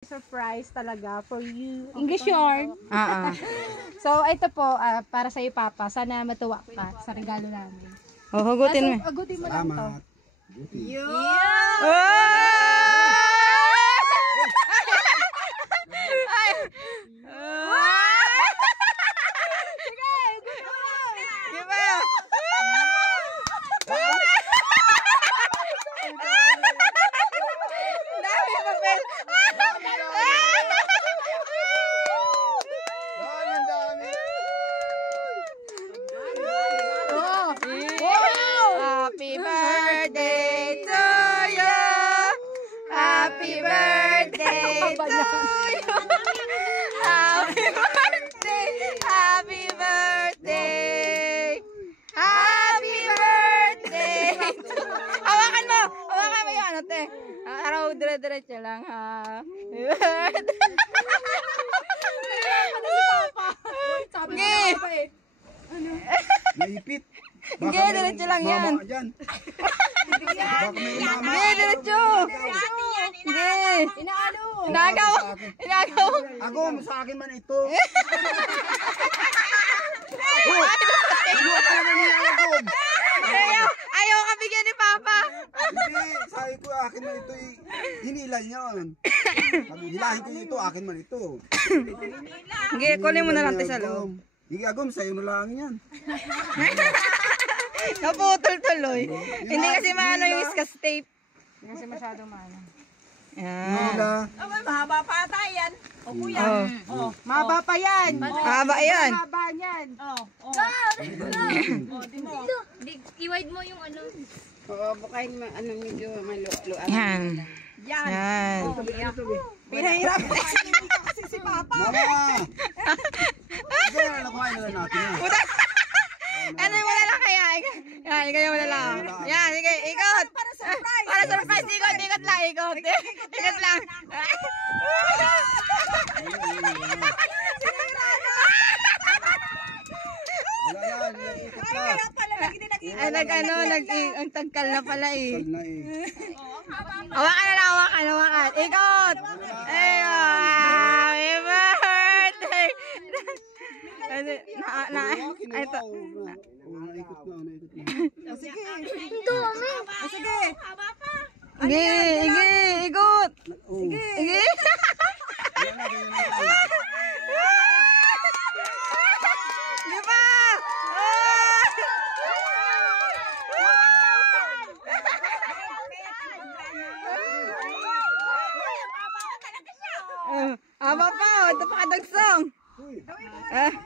Surprise talaga for you. English yarn. So, ito po, para sa iyo, Papa. Sana matuwa ka sa regalo namin. Oh, hugutin mo. Agutin mo lang to. Happy birthday to you. Happy birthday to you. Happy birthday. Happy birthday. Happy birthday. Hawakan mo. Hawakan mo yung ano, te. Araw, dire-diretso lang, ha. Happy birthday. Sabi Naipit. Hindi, diretso lang yan. Hindi, diretso. Hindi. Inagaw. Inagaw. Ako, sa akin man ito. Ano talaga niya ako? Ayaw ka bigyan ni Papa. Hindi, sabi ko akin man ito. Hinilal niya. Sabi, hilahin ko ito, akin man ito. Hindi, kunin mo na lang sa loob. Hindi, Agom, sa'yo na lang yan. Naputol tuloy. Hindi kasi maano yung iskas tape. Hindi kasi masyadong maano. Yan. Mahaba pa ata yan. O kuya. Mahaba pa yan. Haba yan. Mahaba yan. I-wide mo yung ano. Bukain mo, ano medyo maluan. Yan. Yan. Pinahirap kasi si Papa. Mama! Sige, nakuhain na lang natin yan. Ano yung wala lang kaya? Yan, ikaw yung wala lang. Yan, sige, ikot. Para surprise. Para surprise, ikot, ikot lang, ikot. Ikot lang. Wala na, ikot na. Ay, ang tagkal na pala eh. Kal na eh. Hawakan na lang, hawakan. Ikot. Happy birthday. Ito. Naikot na, naikot na. Sige. Sige. Haba pa. Sige, sige, ikot. Sige. Sige. Di ba? Haba pa, ito pa kadagsong.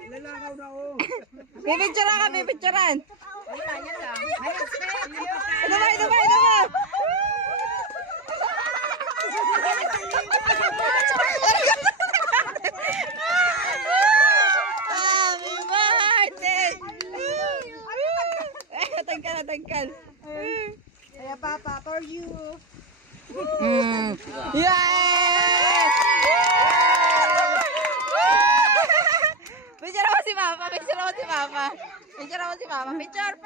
Lalakaw na ako. Pipicturean ka, pipicturean. Ito ba, ito ba, ito ba? Happy birthday! Natangkal, natangkal. Kaya Papa, for you. Yay! Picture ako si Papa, picture ako si Papa. Picture ako si Papa, picture.